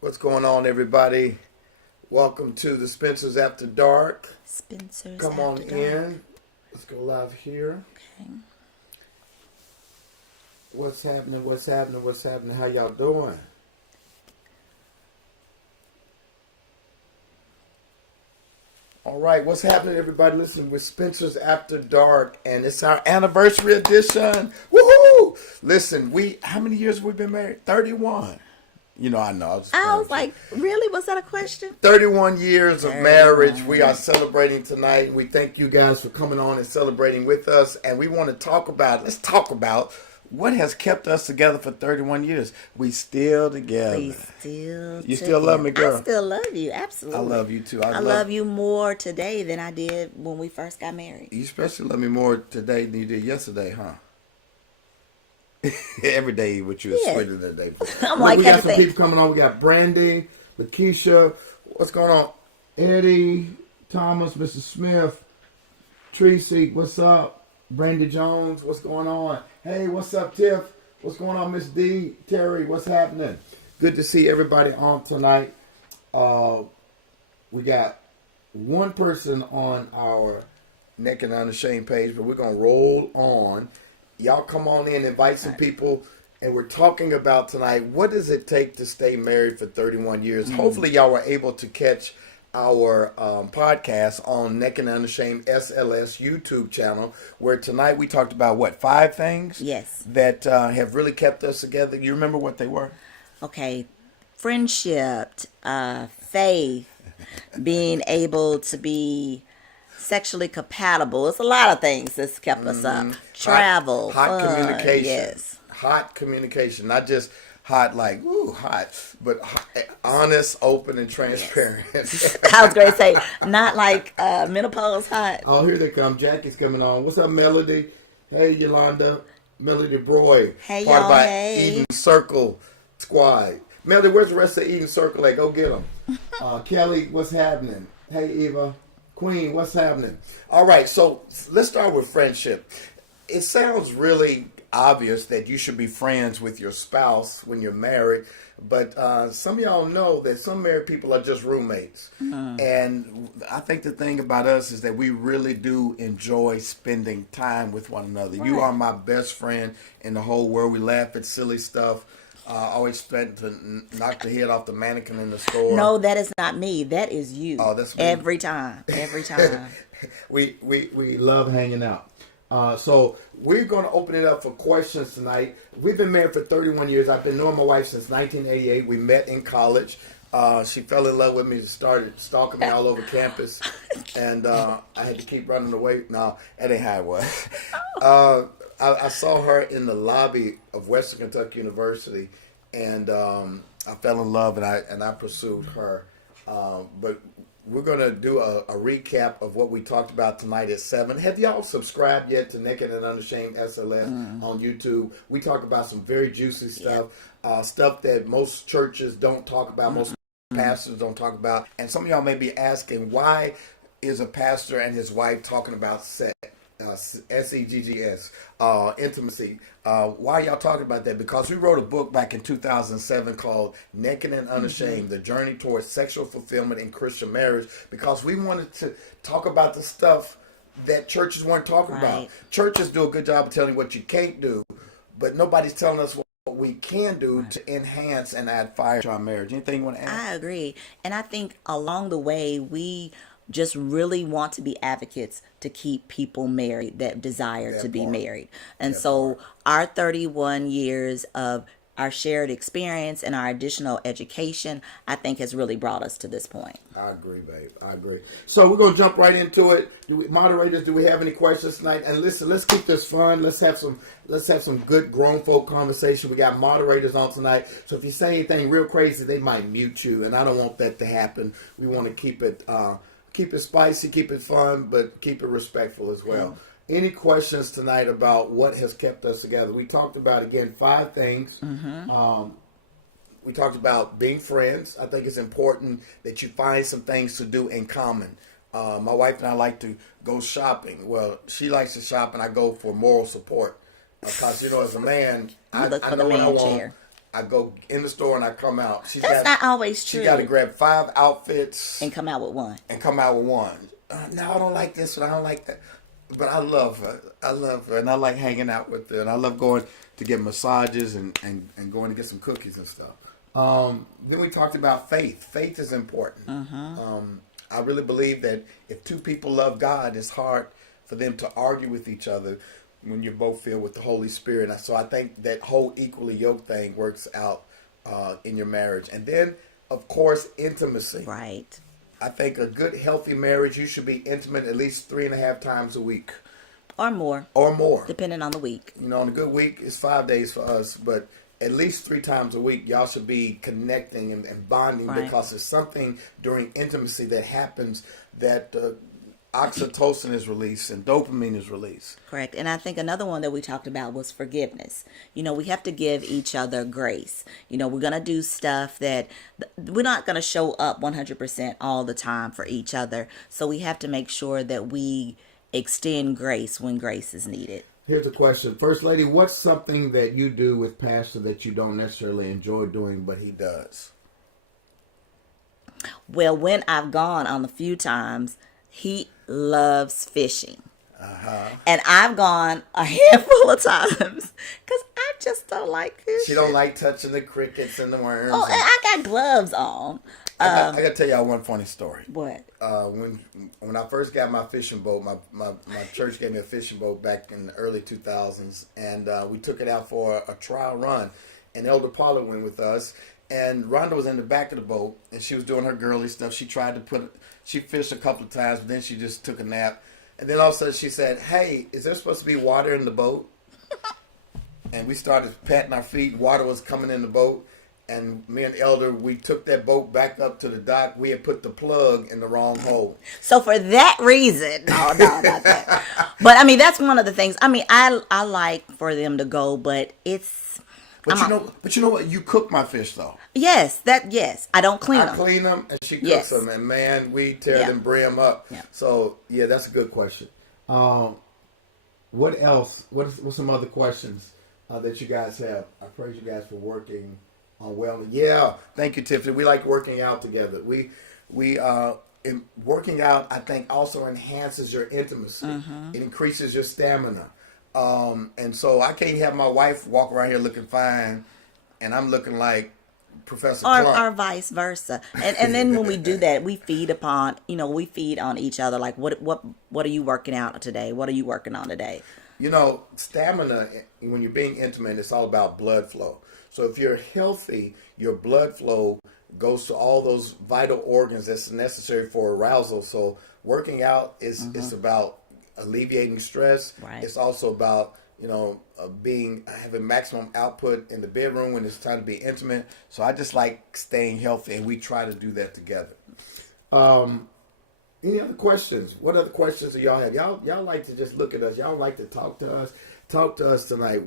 What's going on, everybody? Welcome to the Spencer's After Dark. Spencer's Come on After Dark. in. Let's go live here. Okay. What's happening? What's happening? What's happening? How y'all doing? All right, what's happening, everybody? Listen, with Spencer's After Dark, and it's our anniversary edition. Woohoo! Listen, how many years have we been married? 31. You know, I know. I was like, really? Was that a question? 31 years of 31. marriage. We are celebrating tonight. We thank you guys for coming on and celebrating with us. And we want to let's talk about what has kept us together for 31 years. We still together. You still love me, girl? I still love you. Absolutely. I love you too. I love you more today than I did when we first got married. You especially love me more today than you did yesterday, huh? Every day with you is sweeter than the day before. I'm like, we got some people coming on. We got Brandy, Lakeisha. What's going on? Eddie, Thomas, Mr. Smith, Tracy. What's up? Brandy Jones. What's going on? Hey, what's up, Tiff? What's going on, Miss D? Terry, what's happening? Good to see everybody on tonight. We got one person on our Naked and Unashamed page, but we're going to roll on. Y'all come on in, invite some people, and we're talking about tonight, what does it take to stay married for 31 years? Hopefully y'all were able to catch our podcast on Naked and Unashamed SLS YouTube channel, where tonight we talked about, 5 things? Yes. That have really kept us together. You remember what they were? Okay. Friendship, faith, being able to be sexually compatible. It's a lot of things that's kept us up. Travel, hot fun, communication. yes. Hot communication, not just hot like hot, but honest, open, and transparent. I was going to say, not like menopause hot. Oh, here they come. Jackie's coming on. What's up, Melody? Hey, Yolanda. Melody Broy. Hey, part y'all. by Hey. Eden Circle Squad. Melody, where's the rest of Eden Circle at? Go get them. Kelly, what's happening? Hey, Eva. Queen, what's happening? All right, so let's start with friendship. It sounds really obvious that you should be friends with your spouse when you're married, but some of y'all know that some married people are just roommates. And I think the thing about us is that we really do enjoy spending time with one another. Right. You are my best friend in the whole world. We laugh at silly stuff. Always spent to knock the head off the mannequin in the store. No, that is not me. That is you. Oh, that's me. Every time. Every time. we love hanging out. So we're going to open it up for questions tonight. We've been married for 31 years. I've been knowing my wife since 1988. We met in college. She fell in love with me, started stalking me all over campus, and I had to keep running away. No, that ain't how it was. I saw her in the lobby of Western Kentucky University, and I fell in love, and I pursued her. But we're going to do a recap of what we talked about tonight at 7. Have y'all subscribed yet to Naked and Unashamed SLS on YouTube? We talk about some very juicy stuff, stuff that most churches don't talk about, most pastors don't talk about. And some of y'all may be asking, why is a pastor and his wife talking about sex? SEGGS, intimacy. Why are y'all talking about that? Because we wrote a book back in 2007 called Naked and Unashamed, The Journey Towards Sexual Fulfillment in Christian Marriage, because we wanted to talk about the stuff that churches weren't talking about. Churches do a good job of telling you what you can't do, but nobody's telling us what we can do to enhance and add fire to our marriage. Anything you want to add? I agree. And I think along the way, we just really want to be advocates to keep people married that desire to be married. And so our 31 years of our shared experience and our additional education, I think, has really brought us to this point. I agree, babe. I agree. So we're going to jump right into it. Moderators, do we have any questions tonight? And listen, let's keep this fun. Let's have some good grown folk conversation. We got moderators on tonight. So if you say anything real crazy, they might mute you. And I don't want that to happen. We want to keep it spicy, keep it fun, but keep it respectful as well. Any questions tonight about what has kept us together? We talked about, again, 5 things. We talked about being friends. I think it's important that you find some things to do in common. My wife and I like to go shopping. Well, she likes to shop, and I go for moral support. Because, as a man, I know what I want. I go in the store and I come out. That's not always true. She got to grab 5 outfits and come out with one. No, I don't like this one. I don't like that. But I love her. And I like hanging out with her. And I love going to get massages and going to get some cookies and stuff. Then we talked about faith. Faith is important. I really believe that if two people love God, it's hard for them to argue with each other when you're both filled with the Holy Spirit. So I think that whole equally yoked thing works out in your marriage. And then, of course, intimacy. Right. I think a good, healthy marriage, you should be intimate at least 3.5 times a week. Or more. Depending on the week. You know, on a good week, it's 5 days for us, but at least 3 times a week, y'all should be connecting and bonding, right. because there's something during intimacy that happens that oxytocin is released and dopamine is released. Correct. And I think another one that we talked about was forgiveness. You know, we have to give each other grace. You know, we're going to do stuff that we're not going to show up 100% all the time for each other. So we have to make sure that we extend grace when grace is needed. Here's a question. First Lady, what's something that you do with Pastor that you don't necessarily enjoy doing, but he does? Well, when I've gone on a few times, he loves fishing. And I've gone a handful of times because I just don't like fishing. She don't like touching the crickets and the worms. Oh, and I got gloves on. I got to tell y'all one funny story. What? When I first got my fishing boat, my church gave me a fishing boat back in the early 2000s, and we took it out for a trial run. And Elder Paula went with us, and Rhonda was in the back of the boat, and she was doing her girly stuff. She fished a couple of times, but then she just took a nap. And then all of a sudden she said, "Hey, is there supposed to be water in the boat?" And we started patting our feet. Water was coming in the boat. And me and Elder, we took that boat back up to the dock. We had put the plug in the wrong hole. So for that reason, no, not that. But I mean, that's one of the things. I mean, I like for them to go, but it's. But you know what? You cook my fish though. Yes, I don't clean them. I clean them and she cooks them, and man, we tear them, bring them up. Yeah. So yeah, that's a good question. What else? What's some other questions that you guys have? I praise you guys for working on well. Yeah, thank you, Tiffany. We like working out together. We in working out, I think, also enhances your intimacy. It increases your stamina. And so I can't have my wife walk around here looking fine, and I'm looking like Professor Clark. Or vice versa. And then when we do that, we feed on each other. Like, what are you working out today? What are you working on today? You know, stamina, when you're being intimate, it's all about blood flow. So if you're healthy, your blood flow goes to all those vital organs that's necessary for arousal. So working out is about alleviating stress. Right. It's also about having maximum output in the bedroom when it's time to be intimate. So I just like staying healthy, and we try to do that together. Any other questions? What other questions do y'all have? Y'all like to just look at us. Y'all like to talk to us. Talk to us tonight.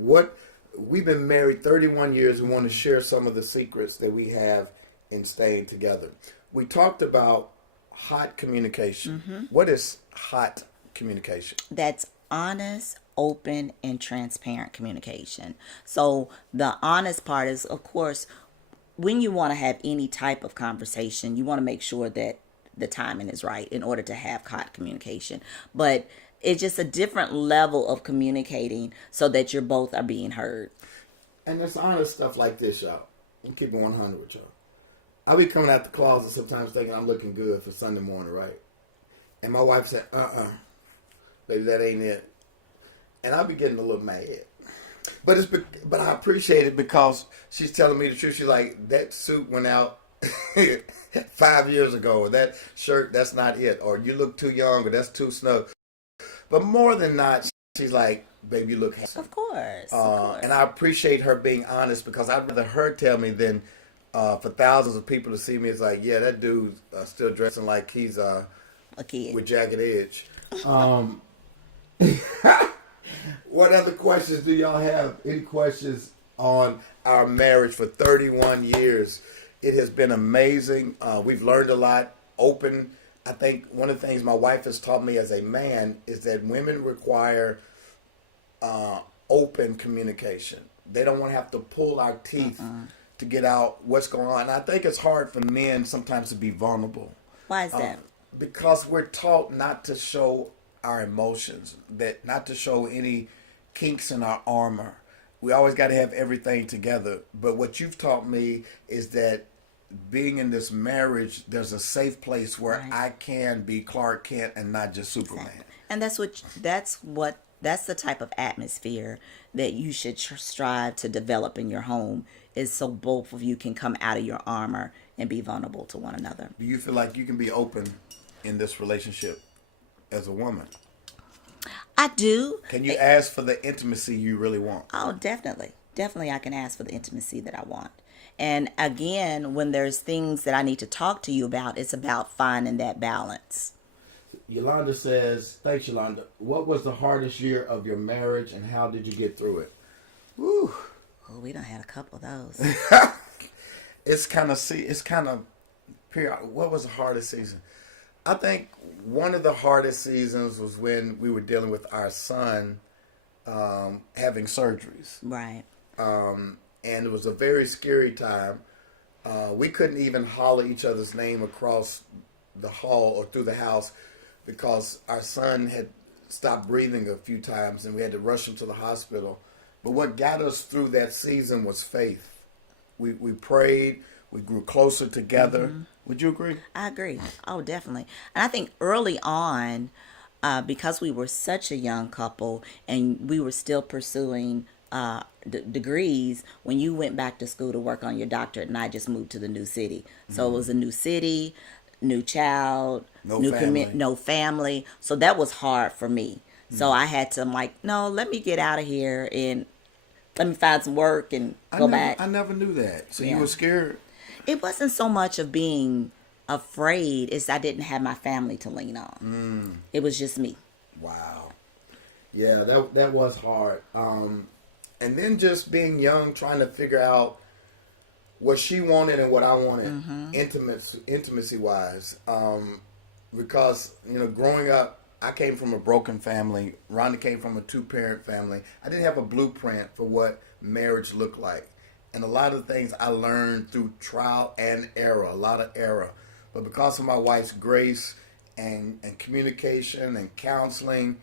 We've been married 31 years. We want to share some of the secrets that we have in staying together. We talked about hot communication. What is hot communication? That's honest, open, and transparent communication. So the honest part is, of course, when you want to have any type of conversation, you want to make sure that the timing is right in order to have hot communication. But it's just a different level of communicating so that you're both are being heard. And it's honest stuff like this, y'all. I'm keeping 100 with y'all. I'll be coming out the closet sometimes thinking I'm looking good for Sunday morning, right? And my wife said, baby, that ain't it. And I'll be getting a little mad. But I appreciate it because she's telling me the truth. She's like, that suit went out 5 years ago, or that shirt, that's not it, or you look too young, or that's too snug. But more than not, she's like, baby, you look handsome. Of course. And I appreciate her being honest, because I'd rather her tell me than for thousands of people to see me. It's like, yeah, that dude's still dressing like he's a kid with jagged edge. What other questions do y'all have? Any questions on our marriage for 31 years? It has been amazing. We've learned a lot. Open. I think one of the things my wife has taught me as a man is that women require open communication. They don't want to have to pull our teeth to get out what's going on. And I think it's hard for men sometimes to be vulnerable. Why is that? Because we're taught not to show our emotions, that not to show any kinks in our armor. We always got to have everything together. But what you've taught me is that being in this marriage, there's a safe place where Right. I can be Clark Kent and not just Superman. And that's the type of atmosphere that you should strive to develop in your home, is so both of you can come out of your armor and be vulnerable to one another. Do you feel like you can be open in this relationship as a woman? I do. Can you ask for the intimacy you really want? Oh, definitely. Definitely I can ask for the intimacy that I want. And again, when there's things that I need to talk to you about, it's about finding that balance. Yolanda says, thanks, Yolanda. What was the hardest year of your marriage and how did you get through it? Woo. Oh, we done had a couple of those. It's kind of period. What was the hardest season? I think one of the hardest seasons was when we were dealing with our son having surgeries. Right. And it was a very scary time. We couldn't even holler each other's name across the hall or through the house because our son had stopped breathing a few times and we had to rush him to the hospital. But what got us through that season was faith. We prayed. We grew closer together. Mm-hmm. Would you agree? I agree. Oh, definitely. And I think early on, because we were such a young couple and we were still pursuing degrees, when you went back to school to work on your doctorate, and I just moved to the new city. So it was a new city, new child, no family. So that was hard for me. So I had to, I'm like, no, let me get out of here and let me find some work and go back. I never knew that. So Yeah. you were scared? It wasn't so much of being afraid, it's I didn't have my family to lean on. It was just me. Wow. Yeah, that was hard. And then just being young, trying to figure out what she wanted and what I wanted, intimacy wise. Because, growing up, I came from a broken family. Rhonda came from a 2-parent family. I didn't have a blueprint for what marriage looked like. And a lot of things I learned through trial and error, a lot of error. But because of my wife's grace and communication and counseling,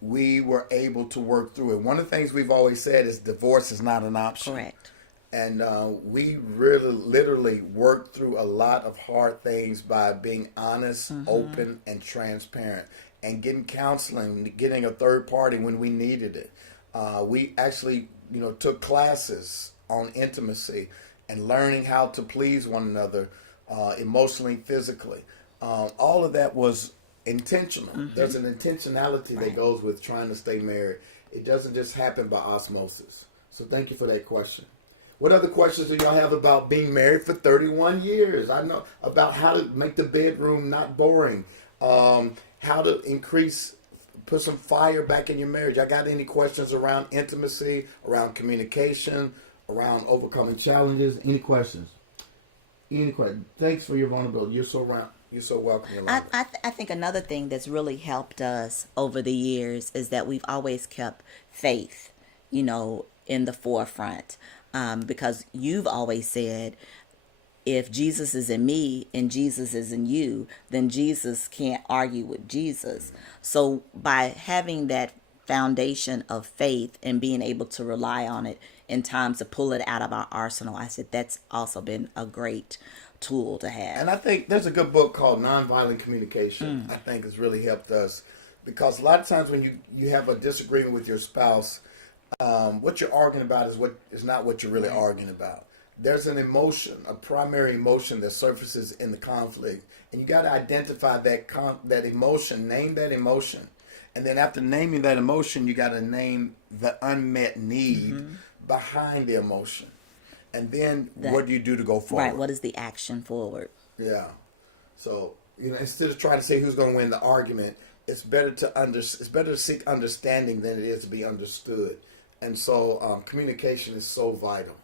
we were able to work through it. One of the things we've always said is divorce is not an option. Correct. And we really literally worked through a lot of hard things by being honest, open, and transparent. And getting counseling, getting a third party when we needed it. We actually, took classes on intimacy and learning how to please one another emotionally, physically. All of that was intentional. There's an intentionality that goes with trying to stay married. It doesn't just happen by osmosis. So thank you for that question. What other questions do y'all have about being married for 31 years? I know about how to make the bedroom not boring. How to put some fire back in your marriage. I got any questions around intimacy, around communication, around overcoming challenges? Any questions? Any questions? Thanks for your vulnerability. You're so welcome. I think another thing that's really helped us over the years is that we've always kept faith, in the forefront. Because you've always said, if Jesus is in me and Jesus is in you, then Jesus can't argue with Jesus. So by having that foundation of faith and being able to rely on it in times to pull it out of our arsenal, I said that's also been a great tool to have. And I think there's a good book called Nonviolent Communication. I think has really helped us because a lot of times when you have a disagreement with your spouse, what you're arguing about is not what you're really arguing about. There's an emotion, a primary emotion that surfaces in the conflict, and you got to identify that emotion, name that emotion, and then after naming that emotion, you got to name the unmet need behind the emotion, and then what do you do to go forward? Right. What is the action forward? Yeah. So instead of trying to say who's going to win the argument, it's better to seek understanding than it is to be understood. And so communication is so vital.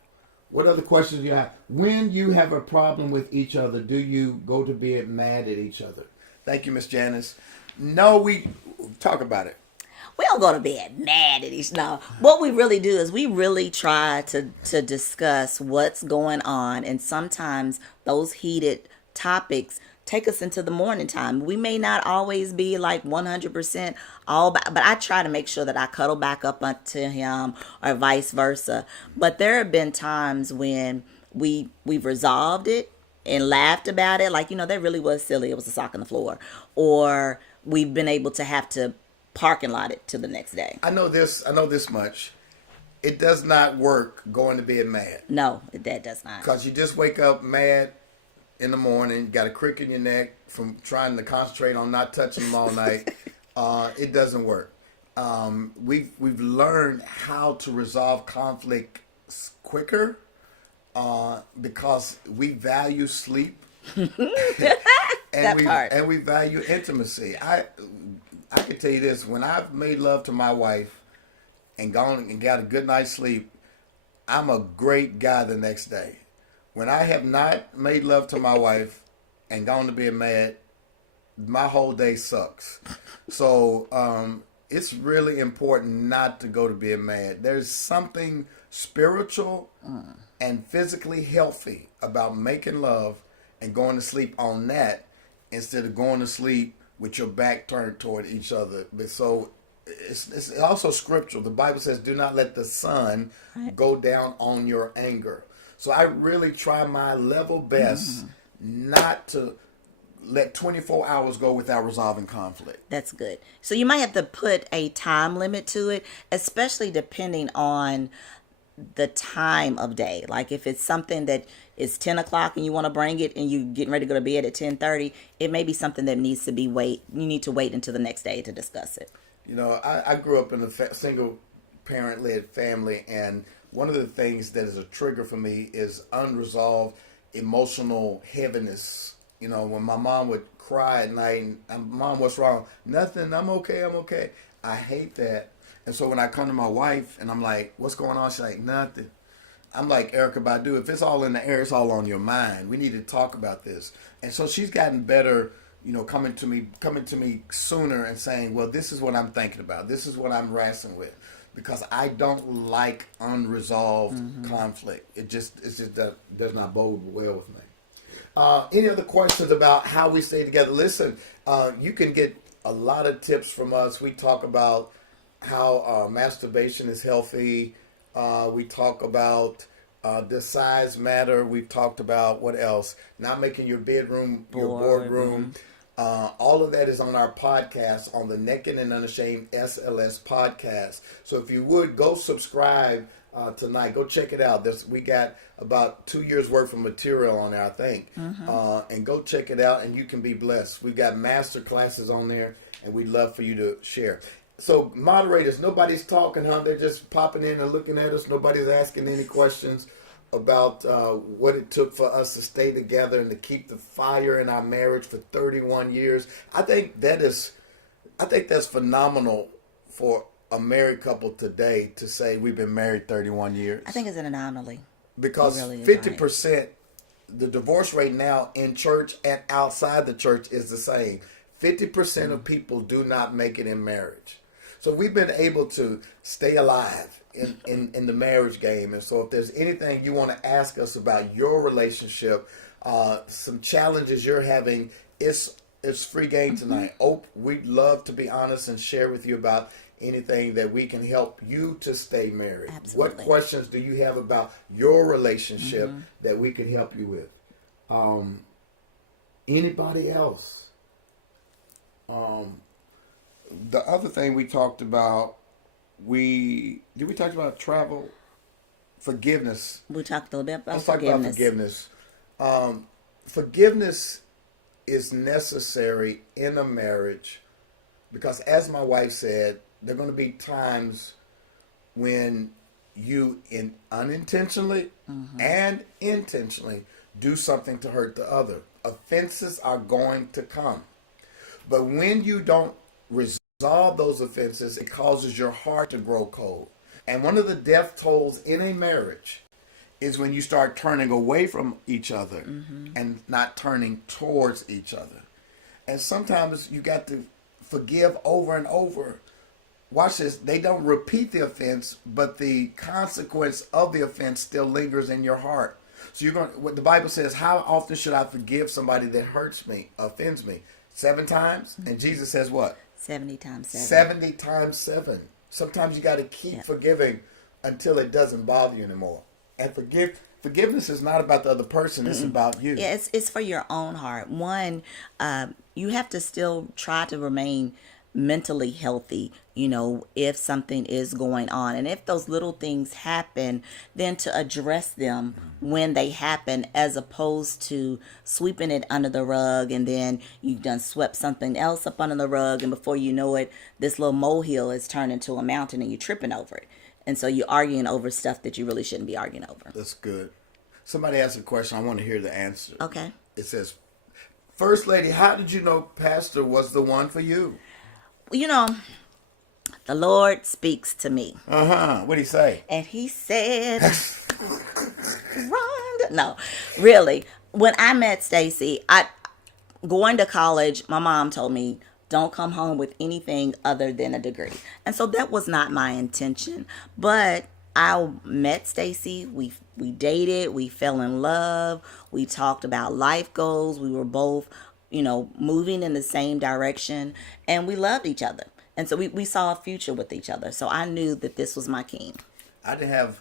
What other questions do you have? When you have a problem with each other, do you go to bed mad at each other? Thank you, Miss Janice. No, we talk about it. we don't go to bed mad at each other. What we really do is we really try to discuss what's going on, and sometimes those heated topics take us into the morning time. We may not always be like 100% all back, but I try to make sure that I cuddle back up to him or vice versa. But there have been times when we've resolved it and laughed about it, like, that really was silly, it was a sock on the floor, or we've been able to have to parking lot it to the next day. I know this much. It does not work going to bed mad. No, that does not. Because you just wake up mad in the morning, got a crick in your neck from trying to concentrate on not touching them all night. It doesn't work. We've learned how to resolve conflict quicker because we value sleep and we value intimacy. I can tell you this: when I've made love to my wife and gone and got a good night's sleep, I'm a great guy the next day. When I have not made love to my wife and gone to bed mad, my whole day sucks. So it's really important not to go to bed mad. There's something spiritual and physically healthy about making love and going to sleep on that instead of going to sleep with your back turned toward each other. So it's also scriptural. The Bible says, do not let the sun go down on your anger. So I really try my level best not to let 24 hours go without resolving conflict. That's good. So you might have to put a time limit to it, especially depending on the time of day. Like if it's something that is 10 o'clock and you want to bring it and you getting ready to go to bed at 10:30, it may be something that needs to be you need to wait until the next day to discuss it. I grew up in a single parent-led family, and one of the things that is a trigger for me is unresolved emotional heaviness. When my mom would cry at night, and Mom, what's wrong? Nothing, I'm okay. I hate that. And so when I come to my wife and I'm like, what's going on? She's like, nothing. I'm like Erykah Badu, if it's all in the air, it's all on your mind. We need to talk about this. And so she's gotten better, coming to me sooner and saying, well, this is what I'm thinking about. This is what I'm wrestling with. Because I don't like unresolved conflict. It just does not bode well with me. Any other questions about how we stay together? Listen, you can get a lot of tips from us. We talk about how masturbation is healthy. We talk about does size matter? We've talked about what else? Not making your bedroom your boardroom. All of that is on our podcast on the Naked and Unashamed SLS podcast. So if you would go subscribe tonight, go check it out. We got about 2 years worth of material on there, I think. And go check it out, and you can be blessed. We've got master classes on there, and we'd love for you to share. So moderators, nobody's talking, huh? They're just popping in and looking at us. Nobody's asking any questions about what it took for us to stay together and to keep the fire in our marriage for 31 years. I think that's phenomenal for a married couple today to say we've been married 31 years. I think it's an anomaly. Because 50%, the divorce rate now in church and outside the church is the same. 50% of people do not make it in marriage. So we've been able to stay alive in the marriage game. And so if there's anything you want to ask us about your relationship, some challenges you're having, it's free game tonight. We'd love to be honest and share with you about anything that we can help you to stay married. Absolutely. What questions do you have about your relationship that we can help you with? Anybody else? The other thing we talked about, we talk about travel, forgiveness. We talked a little bit about Let's forgiveness. talk about forgiveness. Forgiveness is necessary in a marriage because, as my wife said, there are going to be times when you unintentionally and intentionally do something to hurt the other. Offenses are going to come. But when you don't resolve those offenses, it causes your heart to grow cold. And one of the death tolls in a marriage is when you start turning away from each other and not turning towards each other. And sometimes you got to forgive over and over watch this, they don't repeat the offense, but the consequence of the offense still lingers in your heart. So you're going. What the Bible says: how often should I forgive somebody that hurts me, offends me? 7 times. And Jesus says what? 70 times 7. 70 times 7. Sometimes you got to keep forgiving until it doesn't bother you anymore. And forgiveness is not about the other person; it's about you. Yeah, it's for your own heart. One, you have to still try to remain mentally healthy, if something is going on. And if those little things happen, then to address them when they happen, as opposed to sweeping it under the rug and then you've done swept something else up under the rug, and before you know it, this little molehill is turned into a mountain and you're tripping over it. And so you're arguing over stuff that you really shouldn't be arguing over. That's good. Somebody asked a question. I want to hear the answer. Okay. It says, First Lady, how did you know Pastor was the one for you? The Lord speaks to me. What'd he say? And he said, Rhonda. No, really. When I met Stacy, going to college, my mom told me, don't come home with anything other than a degree. And so that was not my intention. But I met Stacy. We dated. We fell in love. We talked about life goals. We were both, moving in the same direction. And we loved each other. And so we saw a future with each other. So I knew that this was my king. I didn't have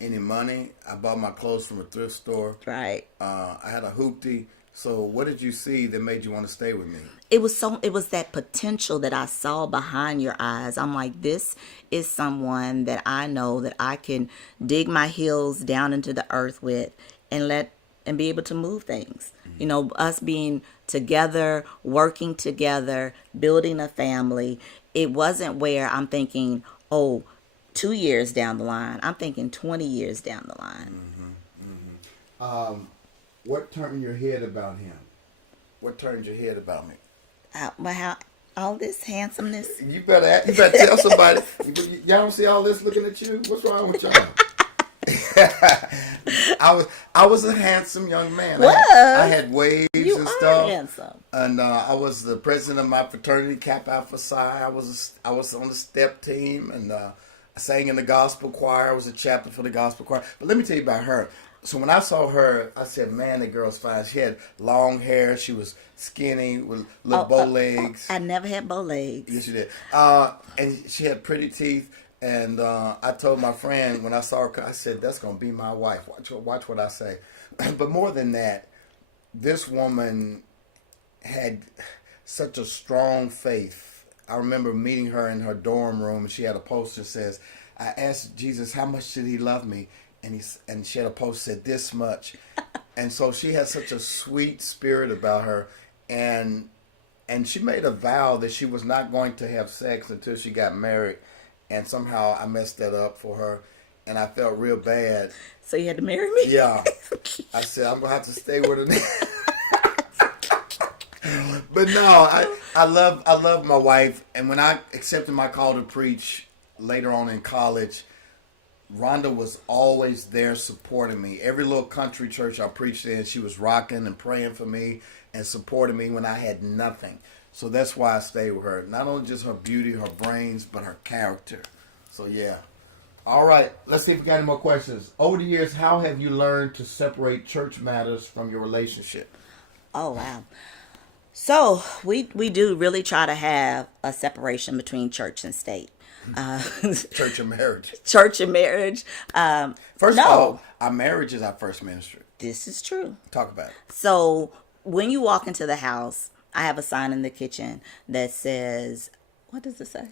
any money. I bought my clothes from a thrift store. Right. I had a hoopty. So what did you see that made you want to stay with me? It was that potential that I saw behind your eyes. I'm like, this is someone that I know that I can dig my heels down into the earth with and be able to move things. Us being together, working together, building a family. It wasn't where I'm thinking, 2 years down the line. I'm thinking 20 years down the line. What turned your head about him? What turned your head about me? How all this handsomeness. You better tell somebody. Y'all don't see all this looking at you? What's wrong with y'all? I was a handsome young man. I had waves and stuff. Handsome. And I was the president of my fraternity, Kappa Alpha Psi. I was on the step team, and I sang in the gospel choir. I was a chaplain for the gospel choir. But let me tell you about her. So when I saw her, I said, man, the girl's fine. She had long hair. She was skinny with little bow legs. I never had bow legs. Yes, you did. And she had pretty teeth. And I told my friend when I saw her, I said, that's going to be my wife. Watch what I say. But more than that, this woman had such a strong faith. I remember meeting her in her dorm room, and she had a poster that says, I asked Jesus, how much did he love me? And she had a poster that said, this much. And so she had such a sweet spirit about her. And she made a vow that she was not going to have sex until she got married. And somehow I messed that up for her, and I felt real bad. So you had to marry me? Yeah. I said, I'm going to have to stay with her. But no, I love my wife. And when I accepted my call to preach later on in college, Rhonda was always there supporting me. Every little country church I preached in, she was rocking and praying for me and supporting me when I had nothing. So that's why I stayed with her. Not only just her beauty, her brains, but her character. So yeah. All right. Let's see if we got any more questions. Over the years, how have you learned to separate church matters from your relationship? Oh, wow. So we do really try to have a separation between church and state. Church and marriage. Church and marriage. First of all, our marriage is our first ministry. This is true. Talk about it. So when you walk into the house, I have a sign in the kitchen that says, what does it say?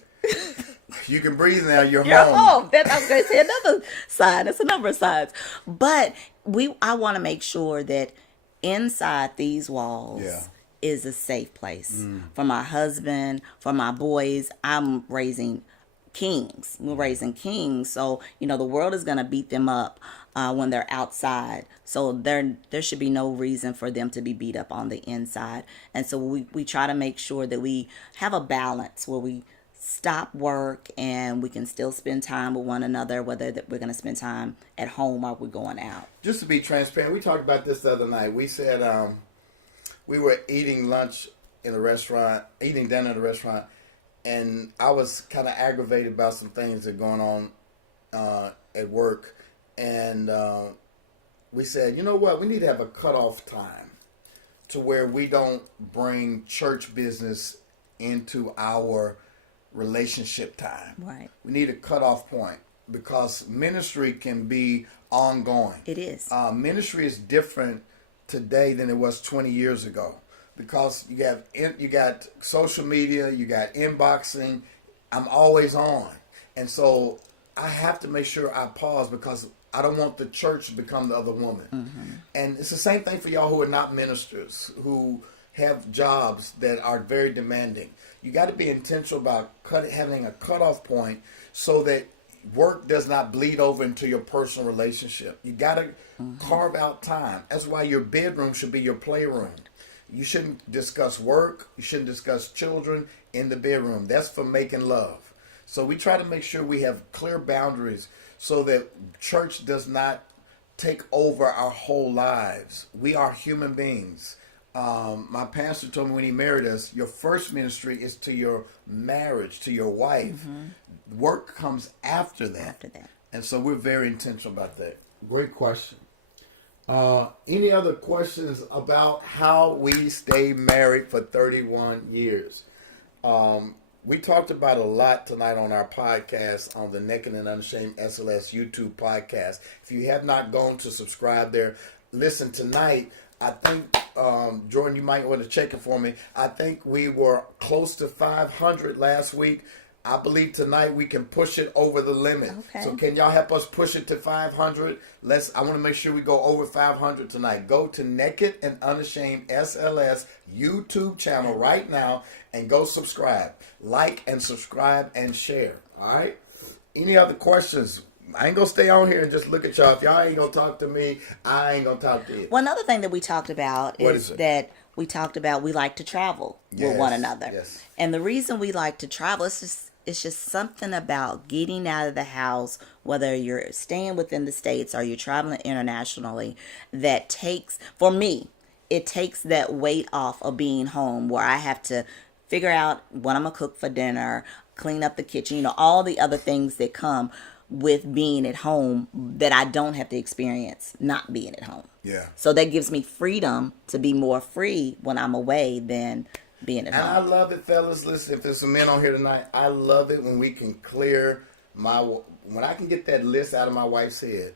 You can breathe now. You're home. home. I was going to say another sign. It's a number of signs. But I want to make sure that inside these walls is a safe place for my husband, for my boys. I'm raising kings. We're raising kings. So, the world is going to beat them up when they're outside. So there should be no reason for them to be beat up on the inside. And so we try to make sure that we have a balance where we stop work and we can still spend time with one another, whether that we're going to spend time at home or we're going out. Just to be transparent, we talked about this the other night. We said we were eating lunch in a restaurant, eating dinner at a restaurant, and I was kind of aggravated about some things that are going on at work, and we said, you know what, we need to have a cutoff time to where we don't bring church business into our relationship time. Right. We need a cutoff point because ministry can be ongoing. It is. Ministry is different today than it was 20 years ago because you got social media, you got inboxing. I'm always on, and so I have to make sure I pause because I don't want the church to become the other woman. Mm-hmm. And it's the same thing for y'all who are not ministers, who have jobs that are very demanding. You got to be intentional about having a cutoff point so that work does not bleed over into your personal relationship. You got to carve out time. That's why your bedroom should be your playroom. You shouldn't discuss work. You shouldn't discuss children in the bedroom. That's for making love. So we try to make sure we have clear boundaries so that church does not take over our whole lives. We are human beings. My pastor told me when he married us, your first ministry is to your marriage, to your wife. Mm-hmm. Work comes after that. After that. And so we're very intentional about that. Great question. Any other questions about how we stay married for 31 years? We talked about a lot tonight on our podcast on the Naked and Unashamed SLS YouTube podcast. If you have not gone to subscribe there, listen tonight. I think, Jordan, you might want to check it for me. I think we were close to 500 last week. I believe tonight we can push it over the limit. Okay. So can y'all help us push it to 500? I want to make sure we go over 500 tonight. Go to Naked and Unashamed SLS YouTube channel right now and go subscribe. Like and subscribe and share. All right? Any other questions? I ain't going to stay on here and just look at y'all. If y'all ain't going to talk to me, I ain't going to talk to you. One other thing that we talked about is that we talked about we like to travel with one another. Yes. And the reason we like to travel is it's just something about getting out of the house, whether you're staying within the States or you're traveling internationally, that takes, for me, it takes that weight off of being home where I have to figure out what I'm going to cook for dinner, clean up the kitchen, all the other things that come with being at home that I don't have to experience not being at home. Yeah. So that gives me freedom to be more free when I'm away than being at home. And I love it, fellas. Listen, if there's some men on here tonight, I love it when we can clear when I can get that list out of my wife's head.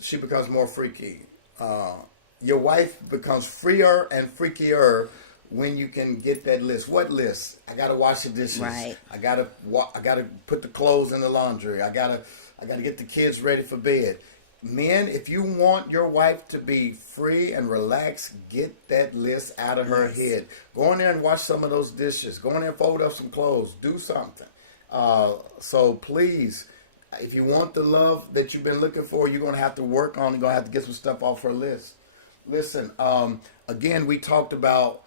She becomes more freaky. Your wife becomes freer and freakier when you can get that list. What list? I gotta wash the dishes. Right. I gotta put the clothes in the laundry. I gotta get the kids ready for bed. Men, if you want your wife to be free and relaxed, get that list out of her head. Go in there and wash some of those dishes. Go in there and fold up some clothes. Do something. So please, if you want the love that you've been looking for, you're going to have to work on it. You're going to have to get some stuff off her list. Listen, again, we talked about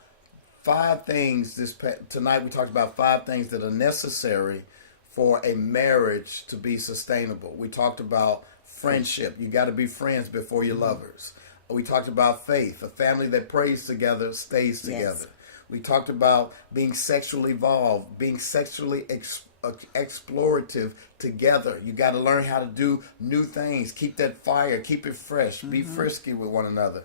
5 things tonight. We talked about 5 things that are necessary for a marriage to be sustainable. We talked about friendship. You got to be friends before you're lovers. We talked about faith. A family that prays together stays together. Yes. We talked about being sexually evolved, being sexually explorative together. You got to learn how to do new things. Keep that fire. Keep it fresh. Mm-hmm. Be frisky with one another.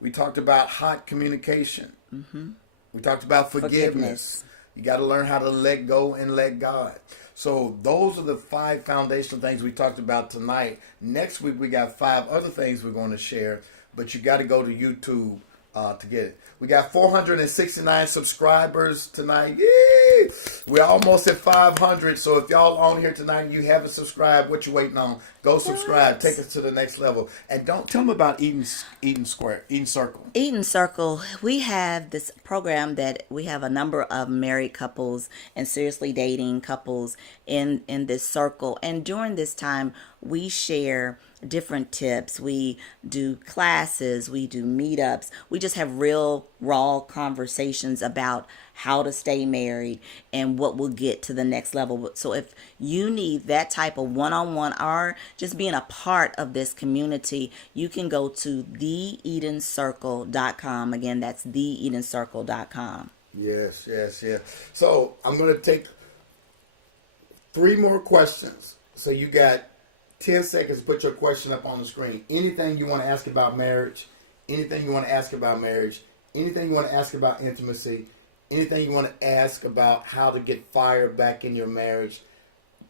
We talked about hot communication. Mm-hmm. We talked about forgiveness. You got to learn how to let go and let God. So those are the 5 foundational things we talked about tonight. Next week we got 5 other things we're going to share, but you got to go to YouTube to get it. We got 469 subscribers tonight. Yay! We're almost at 500. So if y'all on here tonight and you haven't subscribed, what you waiting on? Go subscribe. Take us to the next level. And don't tell them about Eden Circle. Eden Circle, we have this program that we have a number of married couples and seriously dating couples in this circle. And during this time, we share different tips. We do classes, we do meetups. We just have real raw conversations about how to stay married and what will get to the next level. So if you need that type of one-on-one or just being a part of this community, you can go to theedencircle.com. Again, that's theedencircle.com. Yes, yes, yes. So I'm going to take 3 more questions. So you got 10 seconds to put your question up on the screen. Anything you want to ask about marriage, anything you want to ask about marriage, anything you want to ask about intimacy, anything you want to ask about how to get fire back in your marriage,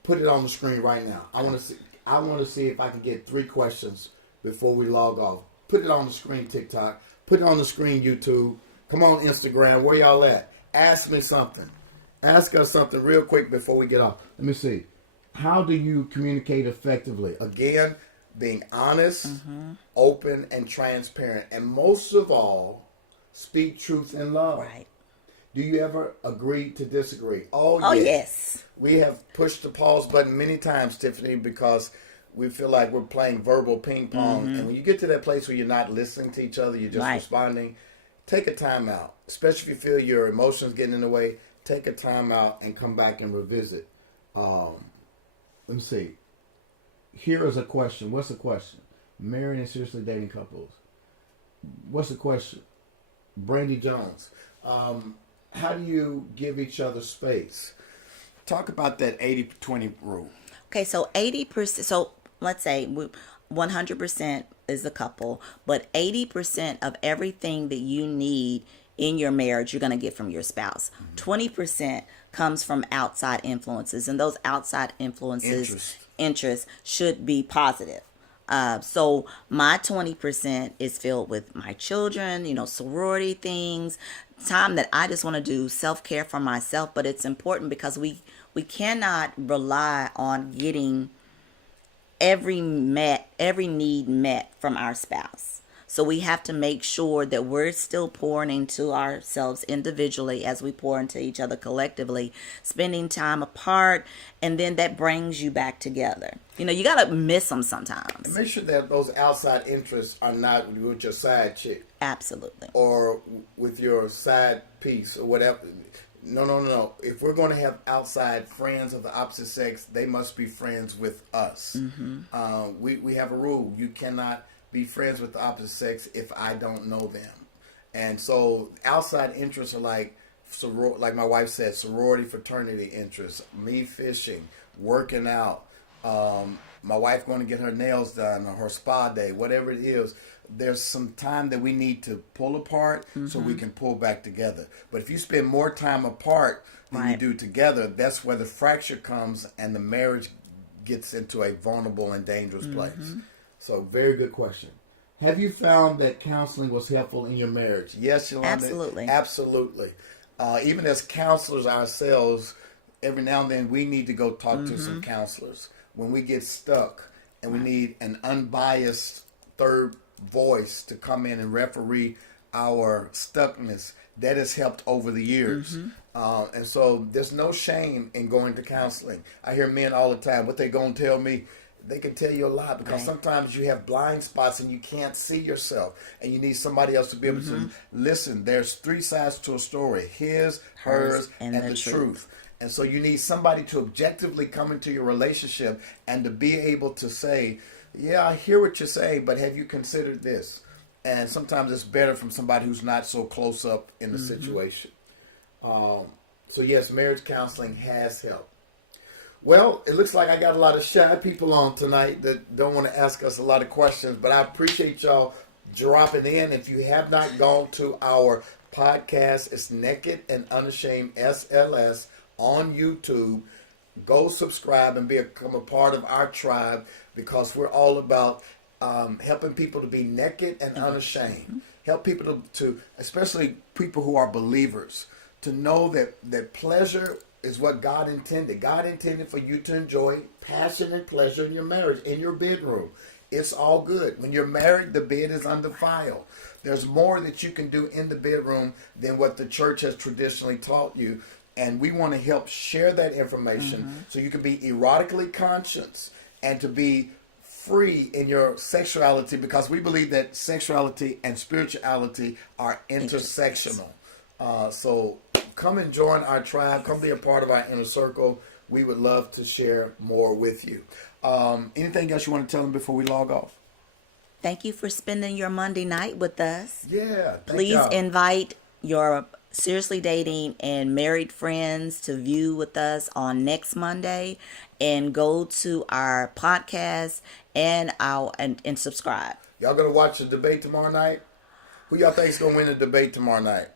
put it on the screen right now. I want to see if I can get 3 questions before we log off. Put it on the screen, TikTok. Put it on the screen, YouTube. Come on, Instagram. Where y'all at? Ask me something. Ask us something real quick before we get off. Let me see. How do you communicate effectively? Again, being honest, open, and transparent. And most of all, speak truth in love. Right. Do you ever agree to disagree? Oh, yes. We have pushed the pause button many times, Tiffany, because we feel like we're playing verbal ping pong. And when you get to that place where you're not listening to each other, you're just responding, take a time out. Especially if you feel your emotions getting in the way, take a time out and come back and revisit. Let me see. Here is a question. What's the question? Married and seriously dating couples. What's the question? Brandy Jones. How do you give each other space? Talk about that 80-20 rule. Okay, so 80%, so let's say 100% is the couple, but 80% of everything that you need in your marriage, you're going to get from your spouse. 20% comes from outside influences, and those outside influences, interests should be positive. So my 20% is filled with my children, sorority things, time that I just want to do self-care for myself. But it's important because we cannot rely on getting every need met from our spouse. So we have to make sure that we're still pouring into ourselves individually as we pour into each other collectively, spending time apart, and then that brings you back together. You got to miss them sometimes. And make sure that those outside interests are not with your side chick. Absolutely. Or with your side piece or whatever. No. If we're going to have outside friends of the opposite sex, they must be friends with us. We have a rule. You cannot be friends with the opposite sex if I don't know them. And so outside interests are like my wife said, sorority, fraternity interests, me fishing, working out, my wife going to get her nails done or her spa day, whatever it is. There's some time that we need to pull apart so we can pull back together. But if you spend more time apart than you do together, that's where the fracture comes and the marriage gets into a vulnerable and dangerous place. So, very good question. Have you found that counseling was helpful in your marriage? Yes, Yolanda. Absolutely. Absolutely. Even as counselors ourselves, every now and then we need to go talk to some counselors. When we get stuck and we need an unbiased third voice to come in and referee our stuckness, that has helped over the years. And so there's no shame in going to counseling. I hear men all the time, what they going to tell me? They can tell you a lot because sometimes you have blind spots and you can't see yourself and you need somebody else to be able to listen. There's 3 sides to a story: his, hers, and the truth. And so you need somebody to objectively come into your relationship and to be able to say, yeah, I hear what you're saying, but have you considered this? And sometimes it's better from somebody who's not so close up in the situation. So yes, marriage counseling has helped. Well, it looks like I got a lot of shy people on tonight that don't want to ask us a lot of questions, but I appreciate y'all dropping in. If you have not gone to our podcast, it's Naked and Unashamed SLS on YouTube. Go subscribe and become a part of our tribe because we're all about helping people to be naked and unashamed. Help people to, especially people who are believers, to know that pleasure is what God intended. God intended for you to enjoy passion and pleasure in your marriage, in your bedroom. It's all good. When you're married, the bed is undefiled. There's more that you can do in the bedroom than what the church has traditionally taught you. And we want to help share that information so you can be erotically conscious and to be free in your sexuality, because we believe that sexuality and spirituality are intersectional. So come and join our tribe. Come be a part of our inner circle. We would love to share more with you. Anything else you want to tell them before we log off? Thank you for spending your Monday night with us. Yeah. Please invite your Seriously Dating and Married Friends to view with us on next Monday, and go to our podcast and subscribe. Y'all gonna watch the debate tomorrow night? Who y'all think's gonna win the debate tomorrow night?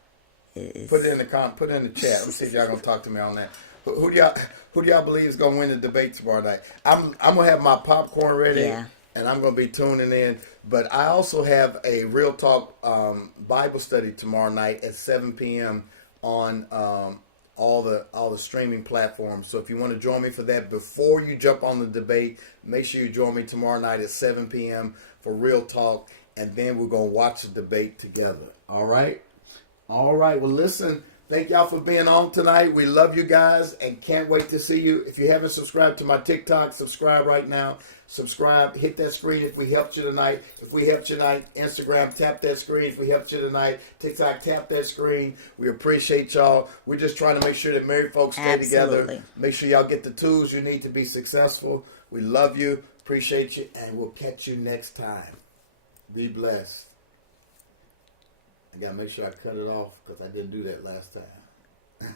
It's, Put it in the put it in the chat. Let's see if y'all gonna talk to me on that. Who do y'all believe is gonna win the debate tomorrow night? I'm gonna have my popcorn ready, Yeah. and I'm gonna be tuning in. But I also have a Real Talk Bible study tomorrow night at 7 p.m. on all the streaming platforms. So if you want to join me for that before you jump on the debate, make sure you join me tomorrow night at 7 p.m. for Real Talk, and then we're gonna watch the debate together. All right. All right. Well, listen. Thank y'all for being on tonight. We love you guys and can't wait to see you. If you haven't subscribed to my TikTok, subscribe right now. Subscribe. Hit that screen if we helped you tonight. If we helped you tonight, Instagram, tap that screen. If we helped you tonight, TikTok, tap that screen. We appreciate y'all. We're just trying to make sure that married folks stay together. Absolutely. Make sure y'all get the tools you need to be successful. We love you. Appreciate you. And we'll catch you next time. Be blessed. I got to make sure I cut it off because I didn't do that last time.